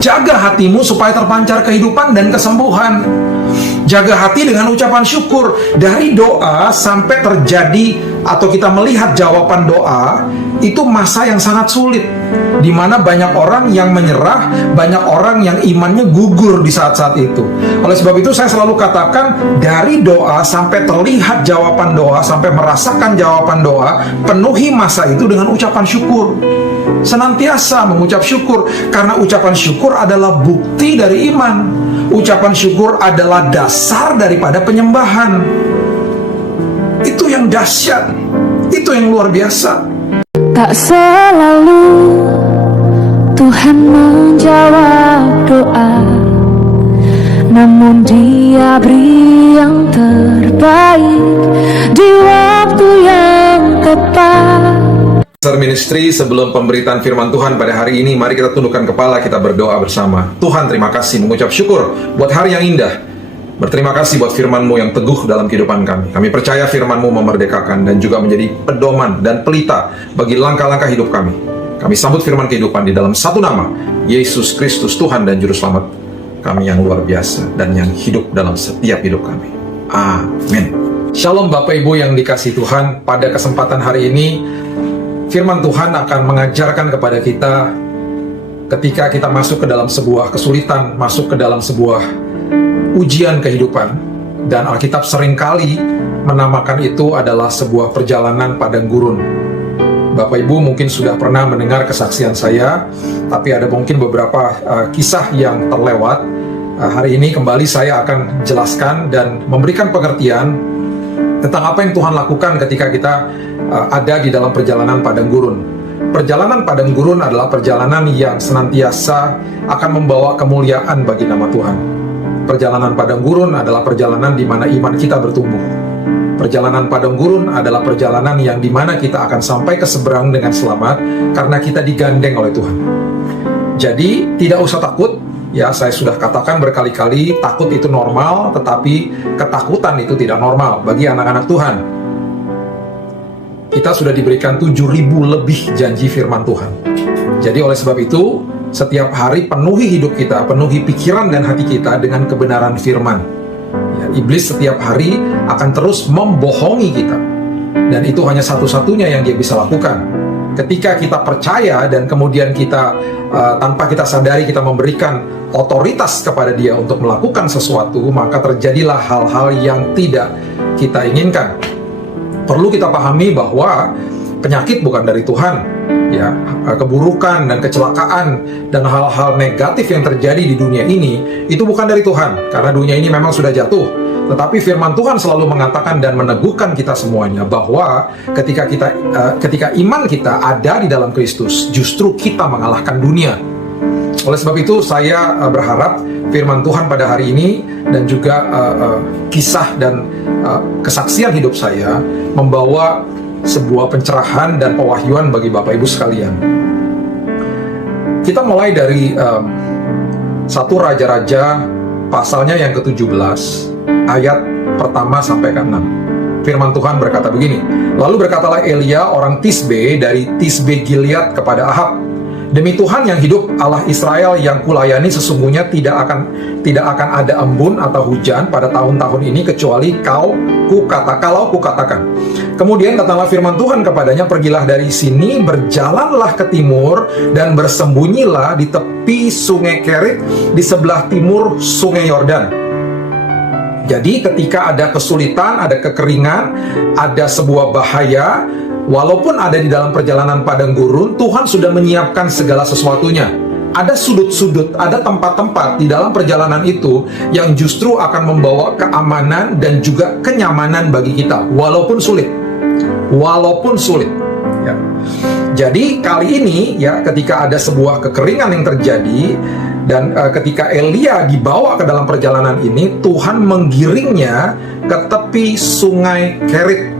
Jaga hatimu supaya terpancar kehidupan dan kesembuhan. Jaga hati dengan ucapan syukur. Dari doa sampai terjadi atau kita melihat jawaban doa, itu masa yang sangat sulit, di mana banyak orang yang menyerah, banyak orang yang imannya gugur di saat-saat itu. Oleh sebab itu saya selalu katakan, dari doa sampai terlihat jawaban doa, sampai merasakan jawaban doa, penuhi masa itu dengan ucapan syukur. Senantiasa mengucap syukur, karena ucapan syukur adalah bukti dari iman. Ucapan syukur adalah dasar daripada penyembahan. Itu yang dahsyat, itu yang luar biasa. Tak selalu Tuhan menjawab doa, namun Dia beri yang terbaik di waktu yang tepat. Ministry, sebelum pemberitaan firman Tuhan pada hari ini, mari kita tundukkan kepala, kita berdoa bersama. Tuhan, terima kasih, mengucap syukur buat hari yang indah. Berterima kasih buat firman-Mu yang teguh dalam kehidupan kami. Kami percaya firman-Mu memerdekakan dan juga menjadi pedoman dan pelita bagi langkah-langkah hidup kami. Kami sambut firman kehidupan di dalam satu nama, Yesus Kristus, Tuhan dan Juru Selamat kami yang luar biasa dan yang hidup dalam setiap hidup kami. Amin. Shalom Bapak Ibu yang dikasihi Tuhan. Pada kesempatan hari ini, firman Tuhan akan mengajarkan kepada kita ketika kita masuk ke dalam sebuah kesulitan, masuk ke dalam sebuah ujian kehidupan. Dan Alkitab seringkali menamakan itu adalah sebuah perjalanan padang gurun. Bapak Ibu mungkin sudah pernah mendengar kesaksian saya, tapi ada mungkin beberapa kisah yang terlewat. Hari ini kembali saya akan jelaskan dan memberikan pengertian tentang apa yang Tuhan lakukan ketika kita ada di dalam perjalanan padang gurun. Perjalanan padang gurun adalah perjalanan yang senantiasa akan membawa kemuliaan bagi nama Tuhan. Perjalanan padang gurun adalah perjalanan di mana iman kita bertumbuh. Perjalanan padang gurun adalah perjalanan yang di mana kita akan sampai ke seberang dengan selamat karena kita digandeng oleh Tuhan. Jadi tidak usah takut. Ya, saya sudah katakan berkali-kali, takut itu normal, tetapi ketakutan itu tidak normal bagi anak-anak Tuhan. Kita sudah diberikan 7.000 lebih janji firman Tuhan. Jadi oleh sebab itu, setiap hari penuhi hidup kita, penuhi pikiran dan hati kita dengan kebenaran firman. Ya, iblis setiap hari akan terus membohongi kita. Dan itu hanya satu-satunya yang dia bisa lakukan. Ketika kita percaya dan kemudian kita tanpa kita sadari kita memberikan otoritas kepada dia untuk melakukan sesuatu, maka terjadilah hal-hal yang tidak kita inginkan. Perlu kita pahami bahwa penyakit bukan dari Tuhan, ya, keburukan dan kecelakaan dan hal-hal negatif yang terjadi di dunia ini itu bukan dari Tuhan, karena dunia ini memang sudah jatuh. Tetapi firman Tuhan selalu mengatakan dan meneguhkan kita semuanya bahwa ketika iman kita ada di dalam Kristus, justru kita mengalahkan dunia. Oleh sebab itu saya berharap firman Tuhan pada hari ini dan juga kisah dan kesaksian hidup saya membawa sebuah pencerahan dan pewahyuan bagi Bapak Ibu sekalian. Kita mulai dari 1 Raja-Raja pasalnya yang ke-17 ayat pertama sampai ke-6. Firman Tuhan berkata begini, lalu berkatalah Elia orang Tisbe dari Tisbe Gilead kepada Ahab, demi Tuhan yang hidup, Allah Israel yang kulayani, sesungguhnya tidak akan ada embun atau hujan pada tahun-tahun ini kecuali kalau kukatakan. Kemudian katalah firman Tuhan kepadanya, pergilah dari sini, berjalanlah ke timur dan bersembunyilah di tepi sungai Kerit di sebelah timur sungai Yordan. Jadi ketika ada kesulitan, ada kekeringan, ada sebuah bahaya, walaupun ada di dalam perjalanan padang gurun, Tuhan sudah menyiapkan segala sesuatunya. Ada sudut-sudut, ada tempat-tempat di dalam perjalanan itu yang justru akan membawa keamanan dan juga kenyamanan bagi kita, walaupun sulit. Ya. Jadi kali ini, ya, ketika ada sebuah kekeringan yang terjadi dan ketika Elia dibawa ke dalam perjalanan ini, Tuhan menggiringnya ke tepi sungai Kerit.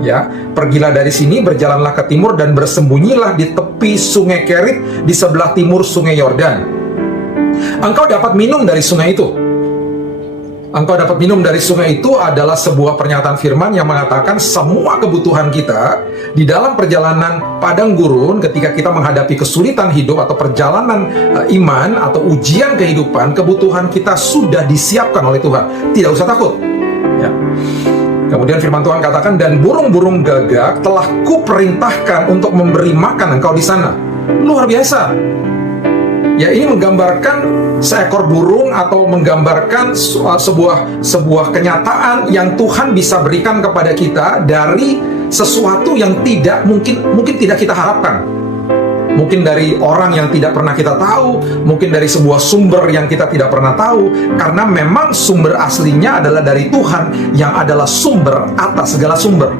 Ya, pergilah dari sini, berjalanlah ke timur dan bersembunyilah di tepi sungai Kerit di sebelah timur sungai Yordan. Engkau dapat minum dari sungai itu. engkau dapat minum dari sungai itu adalah sebuah pernyataan firman yang mengatakan semua kebutuhan kita di dalam perjalanan padang gurun ketika kita menghadapi kesulitan hidup atau perjalanan iman atau ujian kehidupan, kebutuhan kita sudah disiapkan oleh Tuhan. Tidak usah takut. Ya. Kemudian firman Tuhan katakan, dan burung-burung gagak telah kuperintahkan untuk memberi makan engkau di sana. Luar biasa. Ya, ini menggambarkan seekor burung atau menggambarkan sebuah kenyataan yang Tuhan bisa berikan kepada kita dari sesuatu yang mungkin tidak kita harapkan. Mungkin dari orang yang tidak pernah kita tahu, mungkin dari sebuah sumber yang kita tidak pernah tahu, karena memang sumber aslinya adalah dari Tuhan yang adalah sumber atas segala sumber.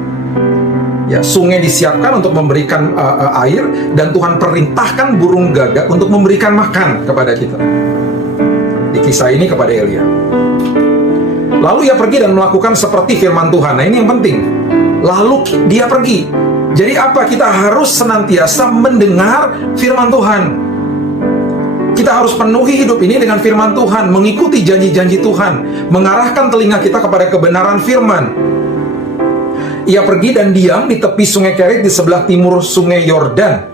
Ya, sungai disiapkan untuk memberikan air, dan Tuhan perintahkan burung gagak untuk memberikan makan kepada kita. Di kisah ini kepada Elia. Lalu ia pergi dan melakukan seperti firman Tuhan. Nah, ini yang penting. Lalu dia pergi. Jadi apa? Kita harus senantiasa mendengar firman Tuhan. Kita harus penuhi hidup ini dengan firman Tuhan, mengikuti janji-janji Tuhan, mengarahkan telinga kita kepada kebenaran firman. Ia pergi dan diam di tepi sungai Kerit di sebelah timur sungai Yordan.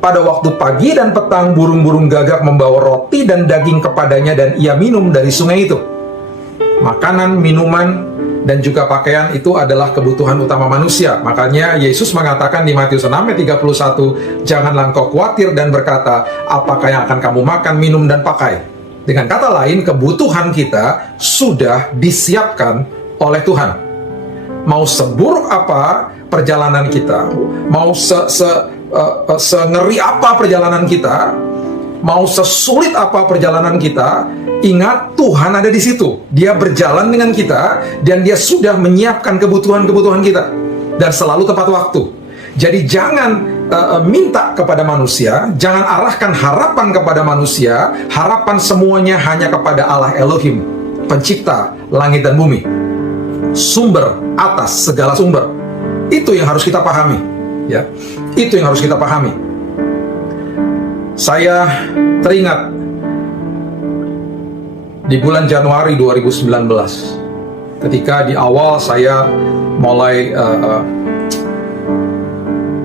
Pada waktu pagi dan petang, burung-burung gagak membawa roti dan daging kepadanya, dan ia minum dari sungai itu. Makanan, minuman, dan juga pakaian itu adalah kebutuhan utama manusia. Makanya Yesus mengatakan di Matius 6:31, janganlah engkau khawatir dan berkata, apakah yang akan kamu makan, minum, dan pakai. Dengan kata lain, kebutuhan kita sudah disiapkan oleh Tuhan. Mau seburuk apa perjalanan kita, mau sengeri apa perjalanan kita, mau sesulit apa perjalanan kita, ingat Tuhan ada di situ. Dia berjalan dengan kita dan Dia sudah menyiapkan kebutuhan-kebutuhan kita, dan selalu tepat waktu. Jadi jangan minta kepada manusia, jangan arahkan harapan kepada manusia. Harapan semuanya hanya kepada Allah Elohim, pencipta langit dan bumi, sumber atas segala sumber. Itu yang harus kita pahami, ya. Itu yang harus kita pahami. Saya teringat di bulan Januari 2019, ketika di awal saya mulai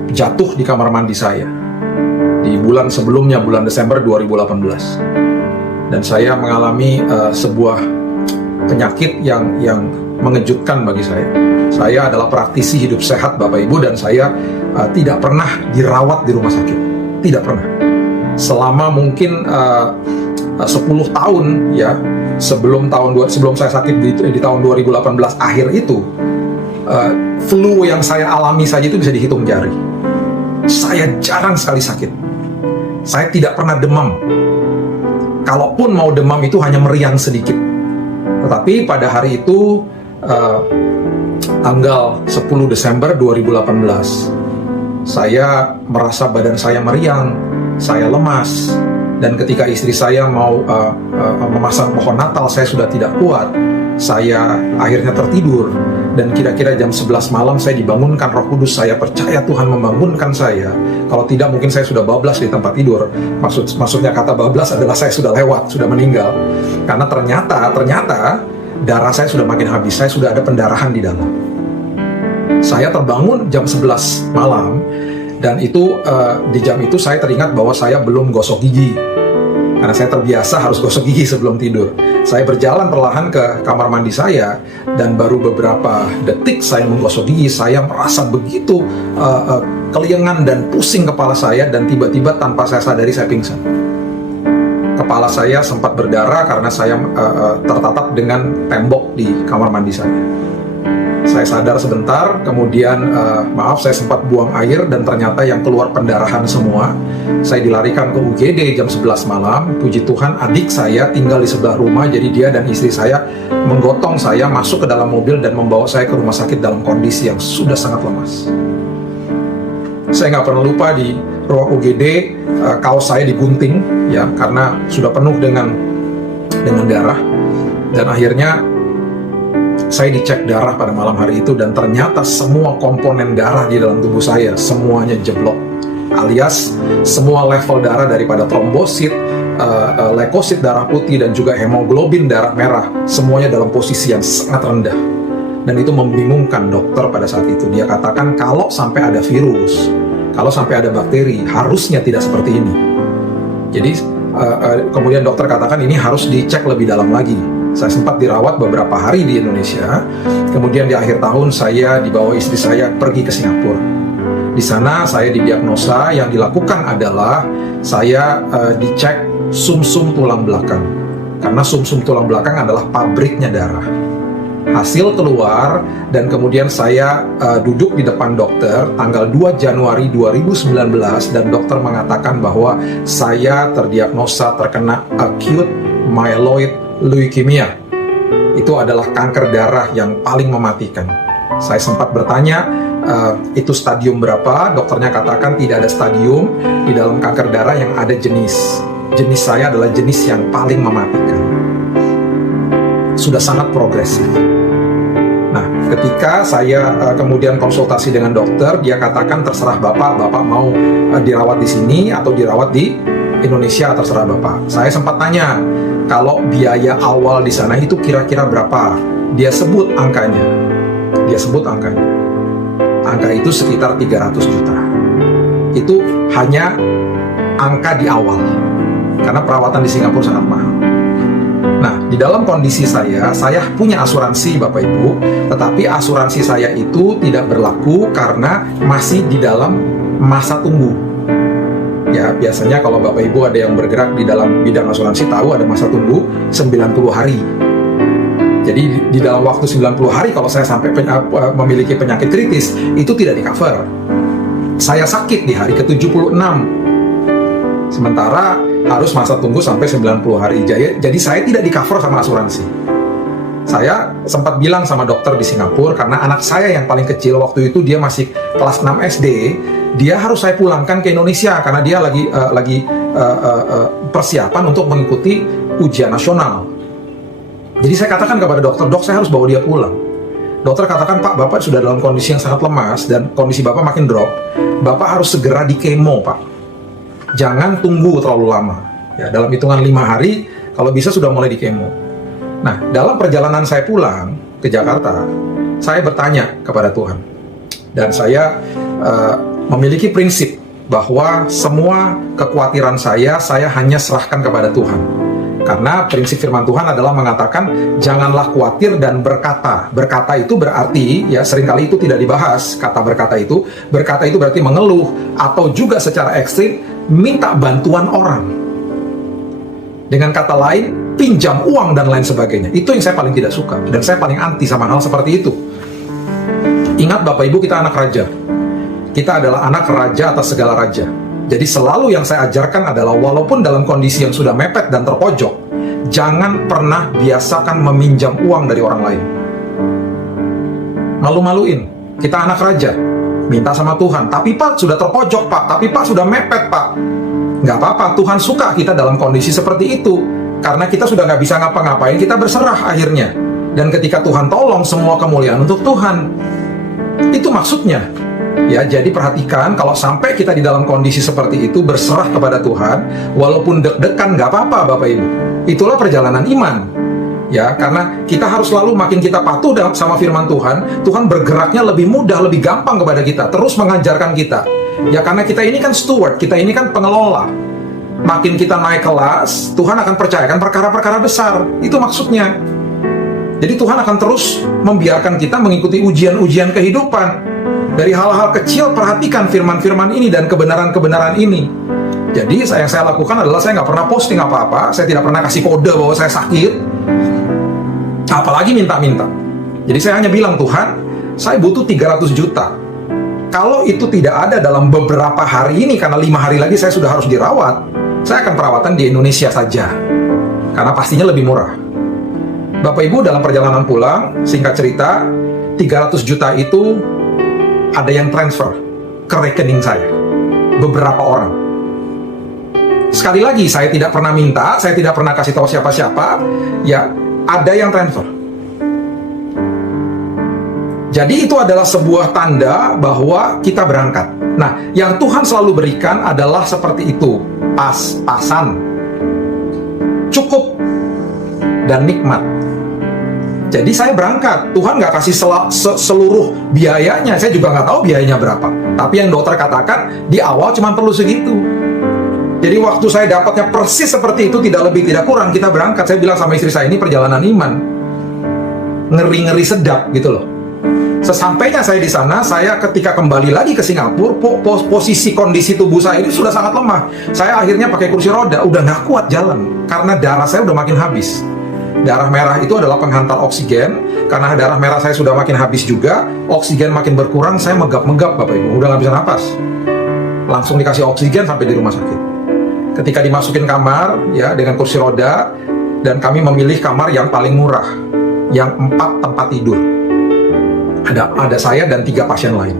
jatuh di kamar mandi saya. Di bulan sebelumnya, bulan Desember 2018. Dan saya mengalami sebuah penyakit yang mengejutkan bagi saya. Saya adalah praktisi hidup sehat, Bapak Ibu, dan saya tidak pernah dirawat di rumah sakit. Tidak pernah. Selama mungkin 10 tahun, ya, sebelum saya sakit di tahun 2018 akhir itu, flu yang saya alami saja itu bisa dihitung jari. Saya jarang sekali sakit. Saya tidak pernah demam. Kalaupun mau demam itu hanya meriang sedikit. Tetapi pada hari itu, tanggal 10 Desember 2018, saya merasa badan saya meriang, saya lemas, dan ketika istri saya mau memasang pohon Natal, saya sudah tidak kuat. Saya akhirnya tertidur, dan kira-kira jam 11 malam saya dibangunkan Roh Kudus. Saya percaya Tuhan membangunkan saya. Kalau tidak, mungkin saya sudah bablas di tempat tidur. Maksudnya kata bablas adalah saya sudah lewat, sudah meninggal. Karena ternyata darah saya sudah makin habis, saya sudah ada pendarahan di dalam. Saya terbangun jam 11 malam, dan itu di jam itu saya teringat bahwa saya belum gosok gigi. Karena saya terbiasa harus gosok gigi sebelum tidur. Saya berjalan perlahan ke kamar mandi saya, dan baru beberapa detik saya menggosok gigi, saya merasa begitu keliengan dan pusing kepala saya, dan tiba-tiba tanpa saya sadari saya pingsan. Kepala saya sempat berdarah karena saya tertatap dengan tembok di kamar mandi saya. Saya sadar sebentar, kemudian saya sempat buang air, dan ternyata yang keluar pendarahan semua. Saya dilarikan ke UGD jam 11 malam. Puji Tuhan, adik saya tinggal di sebelah rumah, jadi dia dan istri saya menggotong saya masuk ke dalam mobil dan membawa saya ke rumah sakit dalam kondisi yang sudah sangat lemas. Saya nggak pernah lupa di ruang UGD, kaos saya digunting, ya, karena sudah penuh dengan darah. Dan akhirnya saya dicek darah pada malam hari itu, dan ternyata semua komponen darah di dalam tubuh saya semuanya jeblok, alias semua level darah daripada trombosit, leukosit darah putih dan juga hemoglobin darah merah, semuanya dalam posisi yang sangat rendah. Dan itu membingungkan dokter pada saat itu. Dia katakan kalau sampai ada virus, kalau sampai ada bakteri, harusnya tidak seperti ini. Jadi kemudian dokter katakan ini harus dicek lebih dalam lagi. Saya sempat dirawat beberapa hari di Indonesia. Kemudian di akhir tahun saya dibawa istri saya pergi ke Singapura. Di sana saya didiagnosa, yang dilakukan adalah saya dicek sumsum tulang belakang. Karena sumsum tulang belakang adalah pabriknya darah. Hasil keluar dan kemudian saya duduk di depan dokter tanggal 2 Januari 2019 dan dokter mengatakan bahwa saya terdiagnosa terkena acute myeloid leukemia. Itu adalah kanker darah yang paling mematikan. Saya sempat bertanya itu stadium berapa, dokternya katakan tidak ada stadium. Di dalam kanker darah yang ada jenis saya adalah jenis yang paling mematikan. Sudah sangat progresif. Nah, ketika saya kemudian konsultasi dengan dokter, dia katakan terserah Bapak mau dirawat di sini atau dirawat di Indonesia, terserah Bapak. Saya sempat tanya, kalau biaya awal di sana itu kira-kira berapa? Dia sebut angkanya. Angka itu sekitar 300 juta. Itu hanya angka di awal. Karena perawatan di Singapura sangat mahal. Nah, di dalam kondisi saya punya asuransi Bapak Ibu, tetapi asuransi saya itu tidak berlaku karena masih di dalam masa tunggu. Ya, biasanya kalau Bapak Ibu ada yang bergerak di dalam bidang asuransi tahu ada masa tunggu 90 hari. Jadi di dalam waktu 90 hari kalau saya sampai memiliki penyakit kritis, itu tidak di-cover. Saya sakit di hari ke-76. Sementara harus masa tunggu sampai 90 hari. Jadi saya tidak di-cover sama asuransi. Saya sempat bilang sama dokter di Singapura, karena anak saya yang paling kecil waktu itu dia masih kelas 6 SD, dia harus saya pulangkan ke Indonesia karena dia lagi persiapan untuk mengikuti ujian nasional. Jadi saya katakan kepada dokter, dok saya harus bawa dia pulang. Dokter katakan, Pak, Bapak sudah dalam kondisi yang sangat lemas dan kondisi Bapak makin drop. Bapak harus segera di kemo, Pak. Jangan tunggu terlalu lama. Ya, dalam hitungan 5 hari, kalau bisa sudah mulai di kemo. Nah, dalam perjalanan saya pulang ke Jakarta, saya bertanya kepada Tuhan. Dan saya memiliki prinsip bahwa semua kekhawatiran saya hanya serahkan kepada Tuhan. Karena prinsip firman Tuhan adalah mengatakan, janganlah khawatir dan berkata. Berkata itu berarti, ya seringkali itu tidak dibahas, kata berkata itu. Berkata itu berarti mengeluh, atau juga secara ekstrim, minta bantuan orang. Dengan kata lain, pinjam uang dan lain sebagainya. Itu yang saya paling tidak suka, dan saya paling anti sama hal seperti itu. Ingat Bapak Ibu, kita anak raja. Kita adalah anak raja atas segala raja. Jadi selalu yang saya ajarkan adalah walaupun dalam kondisi yang sudah mepet dan terpojok, jangan pernah biasakan meminjam uang dari orang lain. Malu-maluin, kita anak raja, minta sama Tuhan, tapi Pak sudah terpojok Pak, tapi Pak sudah mepet Pak. Nggak apa-apa, Tuhan suka kita dalam kondisi seperti itu. Karena kita sudah nggak bisa ngapa-ngapain, kita berserah akhirnya. Dan ketika Tuhan tolong, semua kemuliaan untuk Tuhan. Itu maksudnya. Ya, jadi perhatikan kalau sampai kita di dalam kondisi seperti itu berserah kepada Tuhan, walaupun deg-degan nggak apa-apa Bapak Ibu. Itulah perjalanan iman. Ya, karena kita harus selalu makin kita patuh sama firman Tuhan, Tuhan bergeraknya lebih mudah, lebih gampang kepada kita, terus mengajarkan kita. Ya, karena kita ini kan steward, kita ini kan pengelola. Makin kita naik kelas, Tuhan akan percayakan perkara-perkara besar. Itu maksudnya. Jadi Tuhan akan terus membiarkan kita mengikuti ujian-ujian kehidupan. Dari hal-hal kecil, perhatikan firman-firman ini dan kebenaran-kebenaran ini. Jadi yang saya lakukan adalah saya nggak pernah posting apa-apa, saya tidak pernah kasih kode bahwa saya sakit, apalagi minta-minta. Jadi saya hanya bilang, Tuhan, saya butuh 300 juta. Kalau itu tidak ada dalam beberapa hari ini, karena 5 hari lagi saya sudah harus dirawat, saya akan perawatan di Indonesia saja. Karena pastinya lebih murah. Bapak Ibu, dalam perjalanan pulang, singkat cerita, 300 juta itu ada yang transfer ke rekening saya, beberapa orang. Sekali lagi, saya tidak pernah minta, saya tidak pernah kasih tahu siapa-siapa, ya ada yang transfer. Jadi itu adalah sebuah tanda bahwa kita berangkat. Nah, yang Tuhan selalu berikan adalah seperti itu, pas-pasan. cukup dan nikmat. Jadi saya berangkat, Tuhan nggak kasih seluruh biayanya, saya juga nggak tahu biayanya berapa. Tapi yang dokter katakan, di awal cuma perlu segitu. Jadi waktu saya dapatnya persis seperti itu, tidak lebih tidak kurang, kita berangkat. Saya bilang sama istri saya, ini perjalanan iman. Ngeri-ngeri sedap gitu loh. Sesampainya saya di sana, saya ketika kembali lagi ke Singapura, posisi kondisi tubuh saya ini sudah sangat lemah. Saya akhirnya pakai kursi roda, udah nggak kuat jalan. Karena darah saya udah makin habis. Darah merah itu adalah penghantar oksigen. Karena darah merah saya sudah makin habis juga, oksigen makin berkurang, saya megap-megap Bapak Ibu, udah nggak bisa napas. Langsung dikasih oksigen sampai di rumah sakit. Ketika dimasukin kamar, ya dengan kursi roda, dan kami memilih kamar yang paling murah, yang 4 tempat tidur. Ada saya dan 3 pasien lain.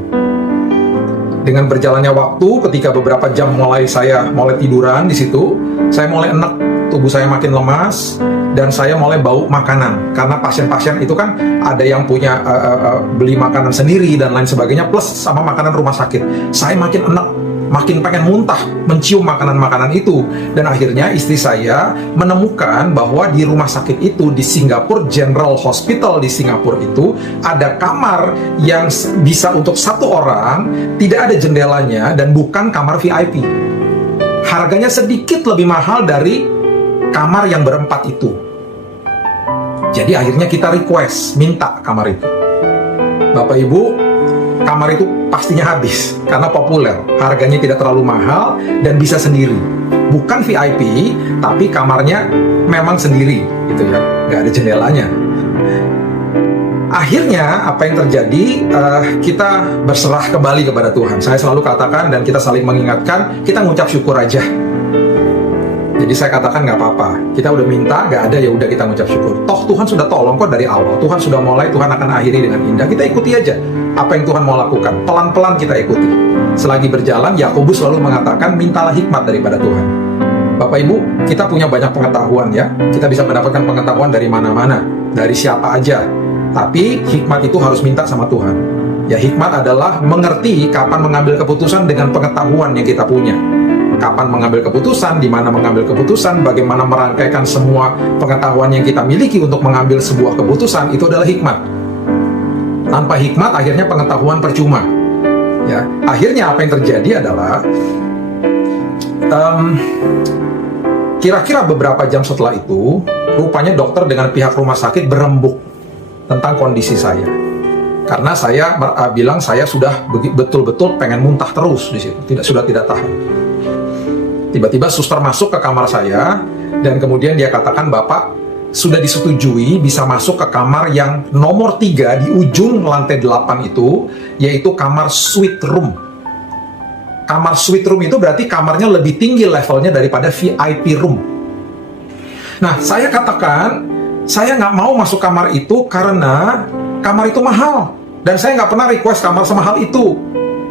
Dengan berjalannya waktu, ketika beberapa jam saya mulai tiduran di situ, saya mulai enak, tubuh saya makin lemas, dan saya mulai bau makanan. Karena pasien-pasien itu kan ada yang punya beli makanan sendiri dan lain sebagainya, plus sama makanan rumah sakit. Saya makin enak, makin pengen muntah mencium makanan-makanan itu. Dan akhirnya istri saya menemukan bahwa di rumah sakit itu, di Singapore General Hospital di Singapura itu, ada kamar yang bisa untuk 1 orang, tidak ada jendelanya, dan bukan kamar VIP. Harganya sedikit lebih mahal dari kamar yang berempat itu. Jadi akhirnya kita request, minta kamar itu. Bapak Ibu, kamar itu pastinya habis karena populer, harganya tidak terlalu mahal dan bisa sendiri. Bukan VIP, tapi kamarnya memang sendiri, gitu ya, nggak ada jendelanya. Akhirnya apa yang terjadi? Kita berserah kembali kepada Tuhan. Saya selalu katakan dan kita saling mengingatkan, kita ngucap syukur aja. Jadi saya katakan nggak apa-apa, kita udah minta, nggak ada, ya udah kita ngucap syukur. Toh Tuhan sudah tolong kok dari awal, Tuhan sudah mulai, Tuhan akan akhiri dengan indah. Kita ikuti aja apa yang Tuhan mau lakukan, pelan-pelan kita ikuti. Selagi berjalan, Yakobus selalu mengatakan, mintalah hikmat daripada Tuhan. Bapak Ibu, kita punya banyak pengetahuan ya, kita bisa mendapatkan pengetahuan dari mana-mana, dari siapa aja. Tapi hikmat itu harus minta sama Tuhan. Ya, hikmat adalah mengerti kapan mengambil keputusan dengan pengetahuan yang kita punya. Kapan mengambil keputusan, di mana mengambil keputusan, bagaimana merangkaikan semua pengetahuan yang kita miliki untuk mengambil sebuah keputusan, itu adalah hikmat. Tanpa hikmat, akhirnya pengetahuan percuma. Ya, akhirnya apa yang terjadi adalah kira-kira beberapa jam setelah itu, rupanya dokter dengan pihak rumah sakit berembuk tentang kondisi saya. Karena saya bilang saya sudah betul-betul pengen muntah terus di situ, sudah tidak tahan. Tiba-tiba suster masuk ke kamar saya dan kemudian dia katakan, Bapak sudah disetujui bisa masuk ke kamar yang nomor 3 di ujung lantai 8 itu, yaitu kamar suite room. Kamar suite room itu berarti kamarnya lebih tinggi levelnya daripada VIP room. Nah, saya katakan, saya nggak mau masuk kamar itu karena kamar itu mahal. Dan saya nggak pernah request kamar semahal itu.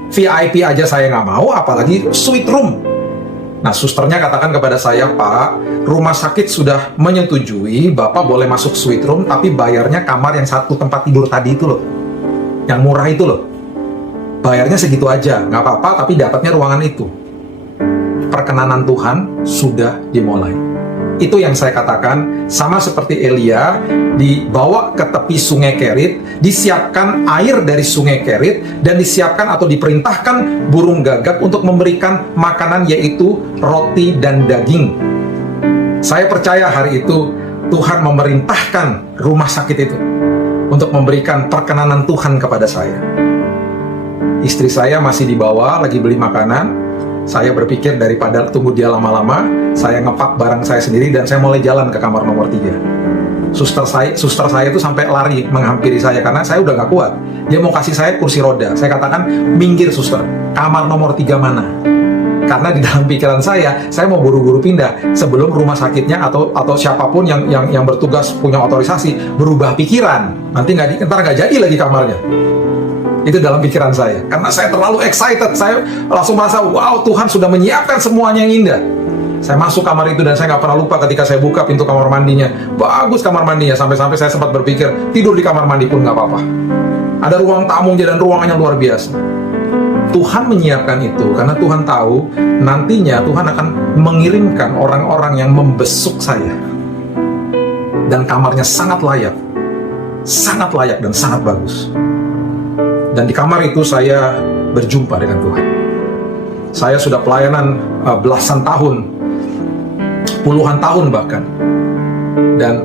VIP aja saya nggak mau, apalagi suite room. Nah, susternya katakan kepada saya, Pak, rumah sakit sudah menyetujui Bapak boleh masuk suite room, tapi bayarnya kamar yang 1 tempat tidur tadi itu loh. Yang murah itu loh. Bayarnya segitu aja, nggak apa-apa, tapi dapatnya ruangan itu. Perkenanan Tuhan sudah dimulai. Itu yang saya katakan, sama seperti Elia, dibawa ke tepi sungai Kerit, disiapkan air dari sungai Kerit, dan disiapkan atau diperintahkan burung gagak untuk memberikan makanan, yaitu roti dan daging. Saya percaya hari itu Tuhan memerintahkan rumah sakit itu untuk memberikan perkenanan Tuhan kepada saya. Istri saya masih di bawah, lagi beli makanan. Saya berpikir daripada tunggu dia lama-lama, saya ngepak barang saya sendiri dan saya mulai jalan ke kamar nomor 3. Suster saya itu sampai lari menghampiri saya karena saya udah gak kuat. Dia mau kasih saya kursi roda. Saya katakan, minggir suster, kamar nomor 3 mana? Karena di dalam pikiran saya mau buru-buru pindah sebelum rumah sakitnya atau siapapun yang bertugas punya otorisasi berubah pikiran. Nanti ntar nggak jadi lagi kamarnya. Itu dalam pikiran saya. Karena saya terlalu excited. Saya langsung merasa, wow, Tuhan sudah menyiapkan semuanya yang indah. Saya masuk kamar itu dan saya nggak pernah lupa ketika saya buka pintu kamar mandinya. Bagus kamar mandinya. Sampai-sampai saya sempat berpikir, tidur di kamar mandi pun nggak apa-apa. Ada ruang tamu dan ruangannya luar biasa. Tuhan menyiapkan itu karena Tuhan tahu nantinya Tuhan akan mengirimkan orang-orang yang membesuk saya. dan kamarnya sangat layak dan sangat bagus. Dan di kamar itu saya berjumpa dengan Tuhan. Saya sudah pelayanan belasan tahun, puluhan tahun bahkan. Dan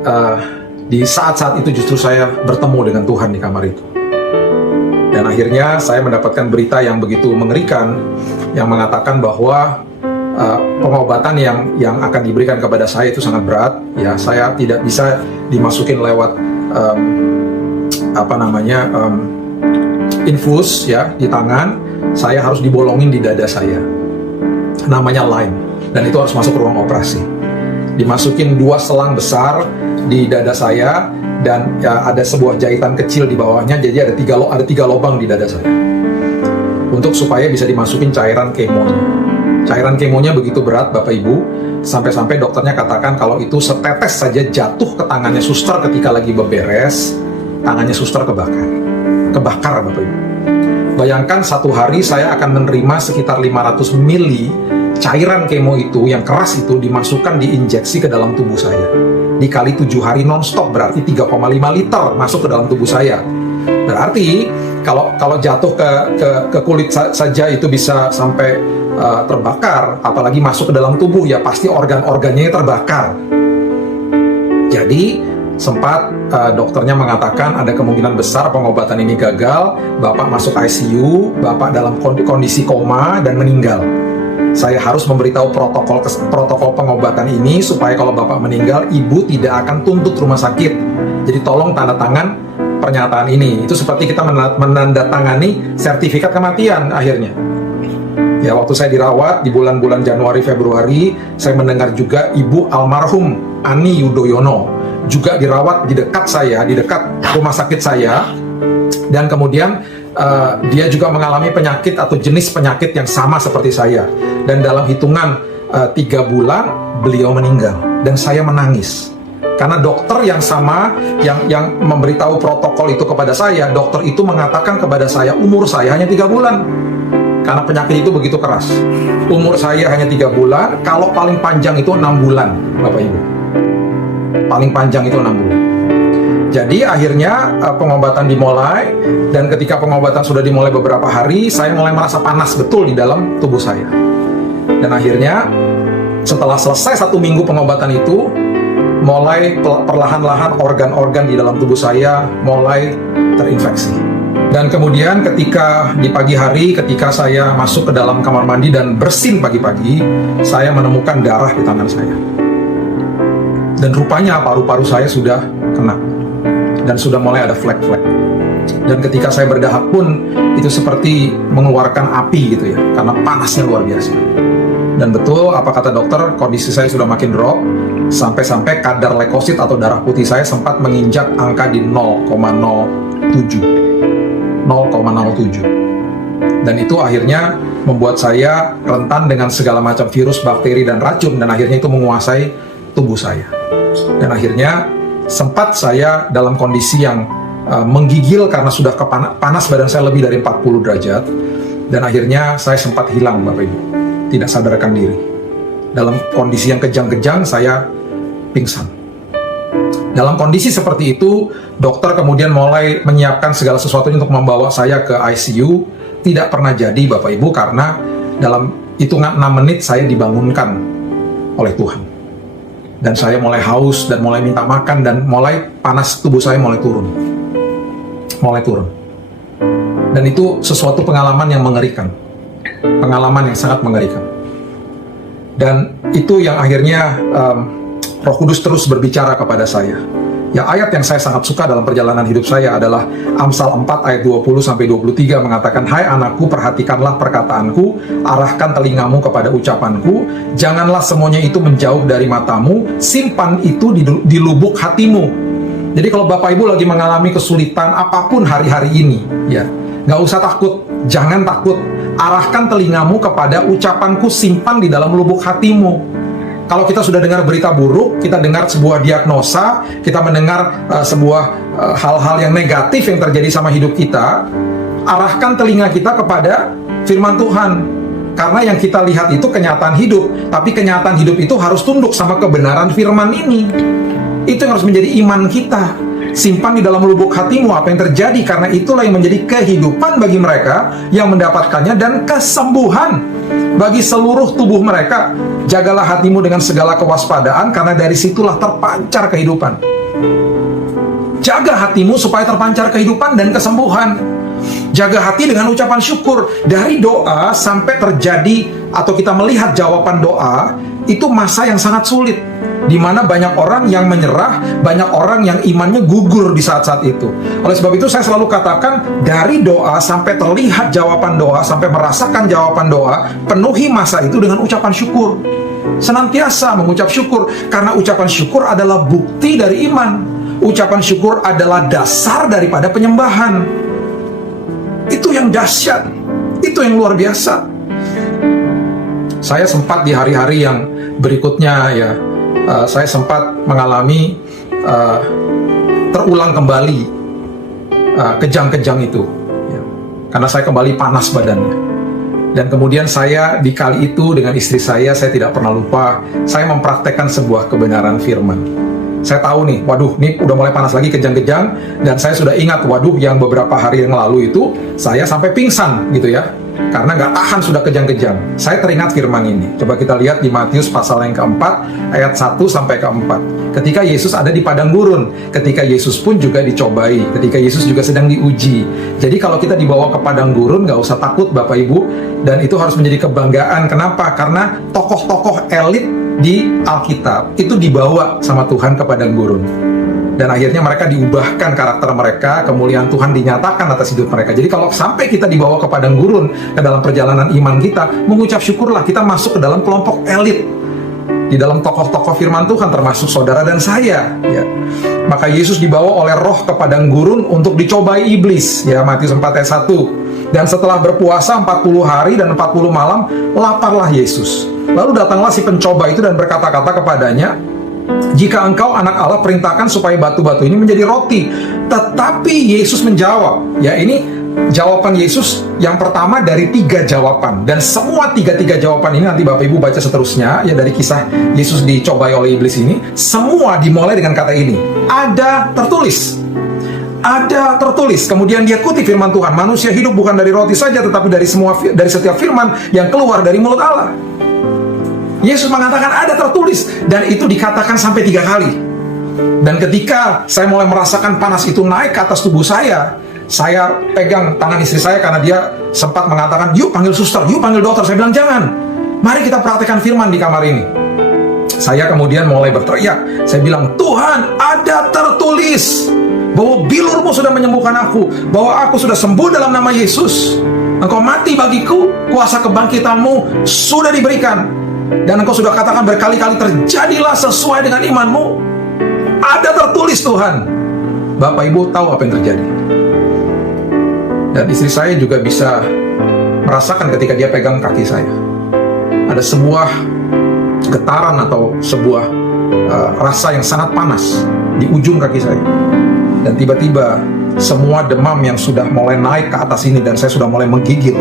di saat-saat itu justru saya bertemu dengan Tuhan di kamar itu. Dan akhirnya saya mendapatkan berita yang begitu mengerikan, yang mengatakan bahwa pengobatan yang akan diberikan kepada saya itu sangat berat. Ya, saya tidak bisa dimasukin lewat infus ya di tangan. Saya harus dibolongin di dada saya. Namanya line. Dan itu harus masuk ke ruang operasi. Dimasukin 2 selang besar di dada saya, dan ada sebuah jahitan kecil di bawahnya, jadi ada tiga lubang di dada saya untuk supaya bisa dimasukin cairan kemonya. Cairan kemonya begitu berat Bapak Ibu, sampai-sampai dokternya katakan kalau itu setetes saja jatuh ke tangannya suster ketika lagi beberes, tangannya suster kebakar Bapak Ibu. Bayangkan 1 hari saya akan menerima sekitar 500 mili cairan kemo itu yang keras itu dimasukkan, diinjeksi ke dalam tubuh saya. Dikali 7 hari non-stop berarti 3,5 liter masuk ke dalam tubuh saya. Berarti kalau jatuh ke kulit saja itu bisa sampai terbakar, apalagi masuk ke dalam tubuh ya pasti organ-organnya terbakar. Jadi sempat dokternya mengatakan ada kemungkinan besar pengobatan ini gagal, Bapak masuk ICU, Bapak dalam kondisi koma dan meninggal. Saya harus memberitahu protokol pengobatan ini supaya kalau Bapak meninggal, Ibu tidak akan tuntut rumah sakit. Jadi tolong tanda tangan pernyataan ini. Itu seperti kita menandatangani sertifikat kematian akhirnya. Ya, waktu saya dirawat di bulan-bulan Januari Februari, saya mendengar juga Ibu almarhum Ani Yudhoyono juga dirawat di dekat rumah sakit saya, dan kemudian dia juga mengalami penyakit atau jenis penyakit yang sama seperti saya. Dan dalam hitungan 3 bulan beliau meninggal, dan saya menangis karena dokter yang sama yang memberitahu protokol itu kepada saya, dokter itu mengatakan kepada saya umur saya hanya 3 bulan karena penyakit itu begitu keras. Umur saya hanya 3 bulan, kalau paling panjang itu 6 bulan Bapak Ibu, paling panjang itu 6 bulan. Jadi akhirnya pengobatan dimulai, dan ketika pengobatan sudah dimulai beberapa hari, saya mulai merasa panas betul di dalam tubuh saya. Dan akhirnya setelah selesai 1 minggu pengobatan itu, mulai perlahan-lahan organ-organ di dalam tubuh saya mulai terinfeksi. Dan kemudian ketika di pagi hari, ketika saya masuk ke dalam kamar mandi dan bersin pagi-pagi, saya menemukan darah di tangan saya. Dan rupanya paru-paru saya sudah kena, dan sudah mulai ada flek-flek. Dan ketika saya berdahak pun, itu seperti mengeluarkan api gitu ya, karena panasnya luar biasa. Dan betul apa kata dokter, kondisi saya sudah makin drop, sampai-sampai kadar leukosit atau darah putih saya sempat menginjak angka di 0,07. Dan itu akhirnya membuat saya rentan dengan segala macam virus, bakteri, dan racun, dan akhirnya itu menguasai tubuh saya. Dan akhirnya sempat saya dalam kondisi yang menggigil karena sudah panas badan saya lebih dari 40 derajat. Dan akhirnya saya sempat hilang Bapak Ibu, tidak sadarkan diri. Dalam kondisi yang kejang-kejang saya pingsan. Dalam kondisi seperti itu, dokter kemudian mulai menyiapkan segala sesuatu untuk membawa saya ke ICU. Tidak pernah jadi Bapak Ibu, karena dalam hitungan 6 menit saya dibangunkan oleh Tuhan. Dan saya mulai haus dan mulai minta makan, dan mulai panas tubuh saya mulai turun. Dan itu sesuatu pengalaman yang mengerikan. Pengalaman yang sangat mengerikan. Dan itu yang akhirnya Roh Kudus terus berbicara kepada saya. Ya, ayat yang saya sangat suka dalam perjalanan hidup saya adalah Amsal 4 ayat 20-23 mengatakan, "Hai anakku, perhatikanlah perkataanku, arahkan telingamu kepada ucapanku, janganlah semuanya itu menjauh dari matamu, simpan itu di lubuk hatimu." Jadi kalau Bapak Ibu lagi mengalami kesulitan apapun hari-hari ini, ya, nggak usah takut, jangan takut. Arahkan telingamu kepada ucapanku, simpan di dalam lubuk hatimu. Kalau kita sudah dengar berita buruk, kita dengar sebuah diagnosa, kita mendengar sebuah hal-hal yang negatif yang terjadi sama hidup kita, arahkan telinga kita kepada firman Tuhan. Karena yang kita lihat itu kenyataan hidup, tapi kenyataan hidup itu harus tunduk sama kebenaran firman ini. Itu yang harus menjadi iman kita. Simpan di dalam lubuk hatimu apa yang terjadi, karena itulah yang menjadi kehidupan bagi mereka yang mendapatkannya dan kesembuhan bagi seluruh tubuh mereka. Jagalah hatimu dengan segala kewaspadaan, karena dari situlah terpancar kehidupan. Jaga hatimu supaya terpancar kehidupan dan kesembuhan. Jaga hati dengan ucapan syukur. Dari doa sampai terjadi atau kita melihat jawaban doa, itu masa yang sangat sulit, di mana banyak orang yang menyerah, banyak orang yang imannya gugur di saat-saat itu. Oleh sebab itu saya selalu katakan, dari doa sampai terlihat jawaban doa, sampai merasakan jawaban doa, penuhi masa itu dengan ucapan syukur. Senantiasa mengucap syukur, karena ucapan syukur adalah bukti dari iman. Ucapan syukur adalah dasar daripada penyembahan. Itu yang dahsyat, itu yang luar biasa. Saya sempat di hari-hari yang berikutnya saya sempat mengalami terulang kembali kejang-kejang itu, karena saya kembali panas badannya. Dan kemudian saya di kali itu dengan istri saya tidak pernah lupa, saya mempraktekkan sebuah kebenaran firman. Saya tahu nih, waduh, ini udah mulai panas lagi, kejang-kejang, dan saya sudah ingat, waduh, yang beberapa hari yang lalu itu saya sampai pingsan gitu ya, karena nggak tahan sudah kejang-kejang. Saya teringat firman ini. Coba kita lihat di Matius pasal yang keempat, ayat 1 sampai ke-4. Ketika Yesus ada di padang gurun, ketika Yesus pun juga dicobai, ketika Yesus juga sedang diuji. Jadi kalau kita dibawa ke padang gurun, nggak usah takut Bapak Ibu, dan itu harus menjadi kebanggaan. Kenapa? Karena tokoh-tokoh elit di Alkitab itu dibawa sama Tuhan ke padang gurun. Dan akhirnya mereka diubahkan karakter mereka, kemuliaan Tuhan dinyatakan atas hidup mereka. Jadi kalau sampai kita dibawa ke padang gurun, ke dalam perjalanan iman kita, mengucap syukurlah, kita masuk ke dalam kelompok elit, di dalam tokoh-tokoh firman Tuhan, termasuk saudara dan saya, ya. Maka Yesus dibawa oleh roh ke padang gurun untuk dicobai iblis, ya, Matius 4 ayat 1. Dan setelah berpuasa 40 hari dan 40 malam, laparlah Yesus. Lalu datanglah si pencoba itu dan berkata-kata kepadanya, "Jika engkau anak Allah, perintahkan supaya batu-batu ini menjadi roti." Tetapi Yesus menjawab, ya, ini jawaban Yesus yang pertama dari 3 jawaban. Dan semua tiga jawaban ini nanti Bapak Ibu baca seterusnya, ya, dari kisah Yesus dicobai oleh iblis ini, semua dimulai dengan kata ini, "Ada tertulis." Ada tertulis. Kemudian dia kutip firman Tuhan, "Manusia hidup bukan dari roti saja, tetapi dari setiap firman yang keluar dari mulut Allah." Yesus mengatakan ada tertulis, dan itu dikatakan sampai 3 kali. Dan ketika saya mulai merasakan panas itu naik ke atas tubuh saya pegang tangan istri saya karena dia sempat mengatakan, "Yuk panggil suster, yuk panggil dokter." Saya bilang, "Jangan, mari kita praktekkan firman di kamar ini." Saya kemudian mulai berteriak, saya bilang, "Tuhan, ada tertulis bahwa bilurmu sudah menyembuhkan aku, bahwa aku sudah sembuh dalam nama Yesus. Engkau mati bagiku, kuasa kebangkitanmu sudah diberikan. Dan engkau sudah katakan berkali-kali, terjadilah sesuai dengan imanmu. Ada tertulis, Tuhan." Bapak Ibu tahu apa yang terjadi. Dan istri saya juga bisa merasakan ketika dia pegang kaki saya. Ada sebuah getaran atau sebuah rasa yang sangat panas di ujung kaki saya. Dan tiba-tiba semua demam yang sudah mulai naik ke atas ini, dan saya sudah mulai menggigil.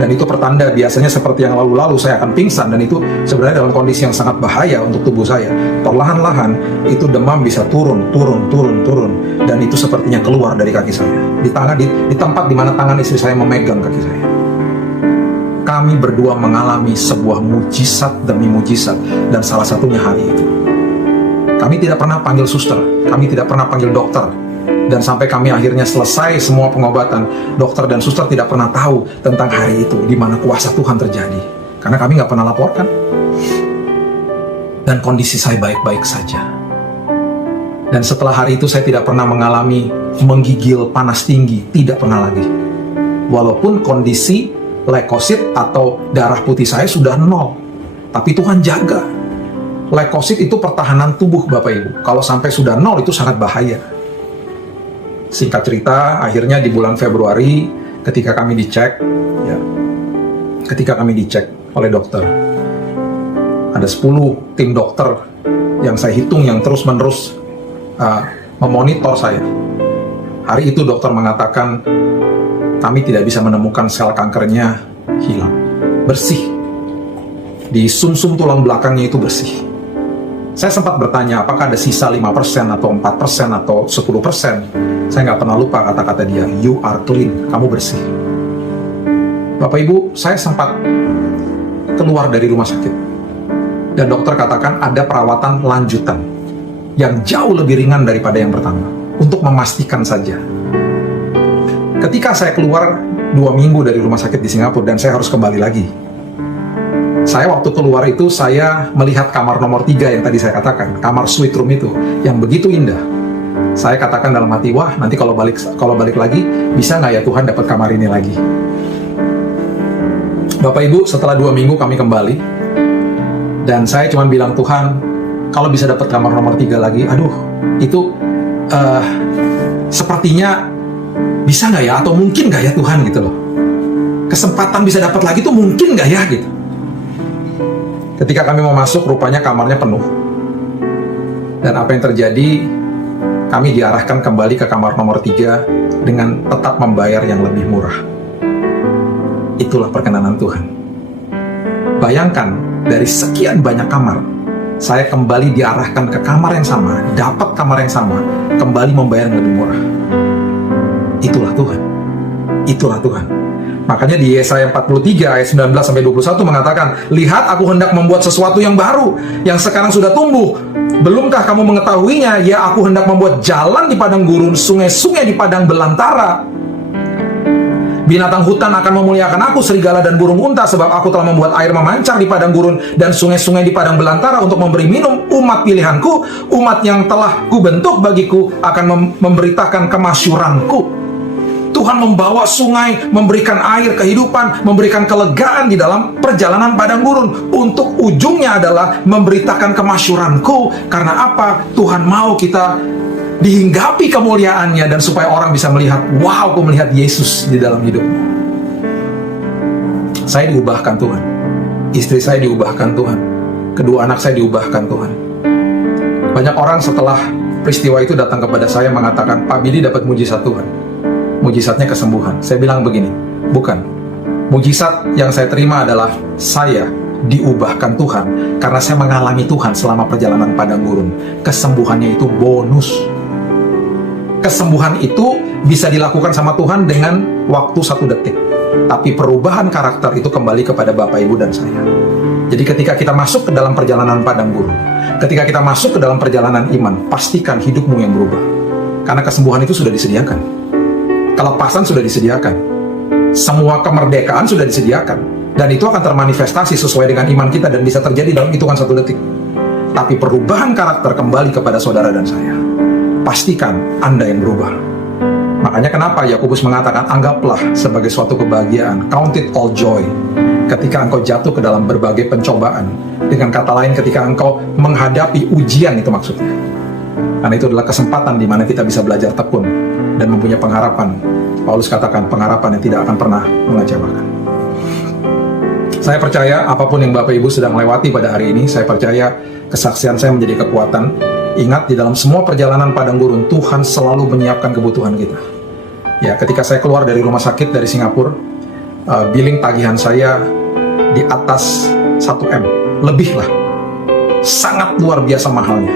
Dan itu pertanda biasanya seperti yang lalu-lalu saya akan pingsan, dan itu sebenarnya dalam kondisi yang sangat bahaya untuk tubuh saya. Perlahan-lahan itu demam bisa turun, dan itu sepertinya keluar dari kaki saya. Di tempat di mana tangan istri saya memegang kaki saya. Kami berdua mengalami sebuah mujizat demi mujizat, dan salah satunya hari itu. Kami tidak pernah panggil suster, kami tidak pernah panggil dokter. Dan sampai kami akhirnya selesai semua pengobatan, dokter dan suster tidak pernah tahu tentang hari itu, di mana kuasa Tuhan terjadi. Karena kami nggak pernah laporkan. Dan kondisi saya baik-baik saja. Dan setelah hari itu saya tidak pernah mengalami menggigil panas tinggi, tidak pernah lagi. Walaupun kondisi leukosit atau darah putih saya sudah 0, tapi Tuhan jaga. Leukosit itu pertahanan tubuh Bapak Ibu. Kalau sampai sudah 0 itu sangat bahaya. Singkat cerita, akhirnya di bulan Februari ketika kami dicek oleh dokter, ada 10 tim dokter yang saya hitung yang terus-menerus memonitor saya. Hari itu dokter mengatakan kami tidak bisa menemukan sel kankernya hilang, bersih. Di sumsum tulang belakangnya itu bersih. Saya sempat bertanya apakah ada sisa 5% atau 4% atau 10%. Saya nggak pernah lupa kata-kata dia, you are clean, kamu bersih. Bapak Ibu, saya sempat keluar dari rumah sakit. Dan dokter katakan ada perawatan lanjutan yang jauh lebih ringan daripada yang pertama. Untuk memastikan saja. Ketika saya keluar 2 minggu dari rumah sakit di Singapura dan saya harus kembali lagi. Saya waktu keluar itu saya melihat kamar nomor 3 yang tadi saya katakan, kamar suite room itu yang begitu indah. Saya katakan dalam hati, wah nanti kalau balik lagi bisa nggak ya Tuhan dapat kamar ini lagi. Bapak Ibu, setelah 2 minggu kami kembali dan saya cuma bilang, Tuhan kalau bisa dapat kamar nomor 3 lagi, aduh itu sepertinya bisa nggak ya atau mungkin nggak ya Tuhan gitu loh. Kesempatan bisa dapat lagi tuh mungkin nggak ya gitu. Ketika kami mau masuk, rupanya kamarnya penuh. Dan apa yang terjadi, kami diarahkan kembali ke kamar nomor 3 dengan tetap membayar yang lebih murah. Itulah perkenanan Tuhan. Bayangkan, dari sekian banyak kamar, saya kembali diarahkan ke kamar yang sama, dapat kamar yang sama, kembali membayar yang lebih murah. Itulah Tuhan. Itulah Tuhan. Makanya di Yesaya 43 ayat 19-21 mengatakan, lihat aku hendak membuat sesuatu yang baru, yang sekarang sudah tumbuh. Belumkah kamu mengetahuinya? Ya, aku hendak membuat jalan di padang gurun, sungai-sungai di padang belantara. Binatang hutan akan memuliakan aku, serigala dan burung unta, sebab aku telah membuat air memancar di padang gurun dan sungai-sungai di padang belantara untuk memberi minum umat pilihanku, umat yang telah kubentuk bagiku akan memberitakan kemasyuranku. Tuhan membawa sungai, memberikan air kehidupan, memberikan kelegaan di dalam perjalanan padang gurun. Untuk ujungnya adalah memberitakan kemasyuranku. Karena apa? Tuhan mau kita dihinggapi kemuliaannya dan supaya orang bisa melihat, wow, aku melihat Yesus di dalam hidupmu. Saya diubahkan Tuhan. Istri saya diubahkan Tuhan. Kedua anak saya diubahkan Tuhan. Banyak orang setelah peristiwa itu datang kepada saya mengatakan, Pak Billy dapat mujizat Tuhan. Mujizatnya kesembuhan. Saya bilang begini, bukan. Mujizat yang saya terima adalah saya diubahkan Tuhan karena saya mengalami Tuhan selama perjalanan padang gurun. Kesembuhannya itu bonus. Kesembuhan itu bisa dilakukan sama Tuhan dengan waktu 1 detik. Tapi perubahan karakter itu kembali kepada Bapak, Ibu, dan saya. Jadi ketika kita masuk ke dalam perjalanan padang gurun, ketika kita masuk ke dalam perjalanan iman, pastikan hidupmu yang berubah. Karena kesembuhan itu sudah disediakan. Kelepasan sudah disediakan. Semua kemerdekaan sudah disediakan. Dan itu akan termanifestasi sesuai dengan iman kita dan bisa terjadi dalam hitungan 1 detik. Tapi perubahan karakter kembali kepada saudara dan saya. Pastikan Anda yang berubah. Makanya kenapa Yakobus mengatakan, anggaplah sebagai suatu kebahagiaan, count it all joy, ketika engkau jatuh ke dalam berbagai pencobaan. Dengan kata lain, ketika engkau menghadapi ujian, itu maksudnya. Karena itu adalah kesempatan di mana kita bisa belajar tekun dan mempunyai pengharapan. Paulus katakan, pengharapan yang tidak akan pernah mengecewakan. Saya percaya apapun yang Bapak Ibu sedang lewati pada hari ini, saya percaya kesaksian saya menjadi kekuatan. Ingat, di dalam semua perjalanan padang gurun, Tuhan selalu menyiapkan kebutuhan kita. Ya, ketika saya keluar dari rumah sakit dari Singapura, billing tagihan saya di atas 1M, lebih lah. Sangat luar biasa mahalnya.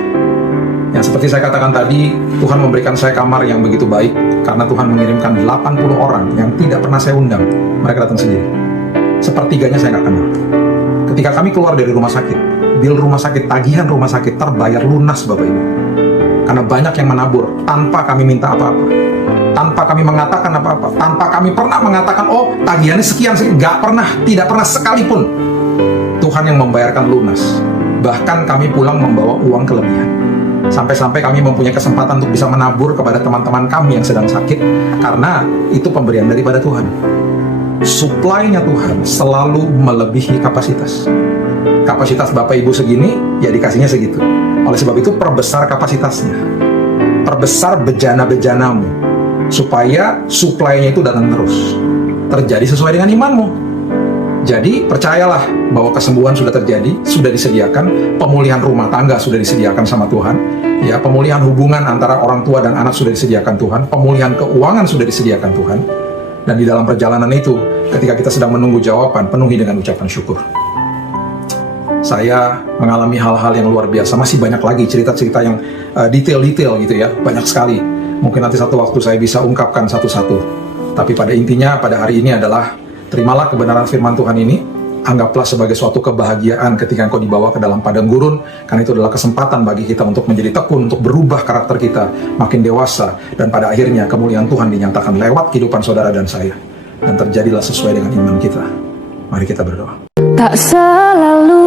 Yang seperti saya katakan tadi, Tuhan memberikan saya kamar yang begitu baik karena Tuhan mengirimkan 80 orang yang tidak pernah saya undang. Mereka datang sendiri. Sepertiganya saya nggak kenal. Ketika kami keluar dari rumah sakit, bil rumah sakit, tagihan rumah sakit terbayar lunas, Bapak Ibu. Karena banyak yang menabur tanpa kami minta apa-apa, tanpa kami mengatakan apa-apa, tanpa kami pernah mengatakan, oh tagihannya sekian, nggak pernah, tidak pernah sekalipun. Tuhan yang membayarkan lunas. Bahkan kami pulang membawa uang kelebihan. Sampai-sampai kami mempunyai kesempatan untuk bisa menabur kepada teman-teman kami yang sedang sakit, karena itu pemberian daripada Tuhan. Supply-nya Tuhan selalu melebihi kapasitas. Kapasitas Bapak Ibu segini, ya dikasihnya segitu. Oleh sebab itu perbesar kapasitasnya, perbesar bejana-bejanamu, supaya supply-nya itu datang terus, terjadi sesuai dengan imanmu. Jadi percayalah bahwa kesembuhan sudah terjadi, sudah disediakan, pemulihan rumah tangga sudah disediakan sama Tuhan, ya, pemulihan hubungan antara orang tua dan anak sudah disediakan Tuhan, pemulihan keuangan sudah disediakan Tuhan. Dan di dalam perjalanan itu, ketika kita sedang menunggu jawaban, penuhi dengan ucapan syukur. saya mengalami hal-hal yang luar biasa. Masih banyak lagi cerita-cerita yang detail-detail gitu ya, banyak sekali. Mungkin nanti satu waktu saya bisa ungkapkan satu-satu. Tapi pada intinya pada hari ini adalah terimalah kebenaran firman Tuhan ini, anggaplah sebagai suatu kebahagiaan ketika engkau dibawa ke dalam padang gurun, karena itu adalah kesempatan bagi kita untuk menjadi tekun, untuk berubah karakter kita, makin dewasa, dan pada akhirnya kemuliaan Tuhan dinyatakan lewat kehidupan saudara dan saya, dan terjadilah sesuai dengan iman kita. Mari kita berdoa. Tak selalu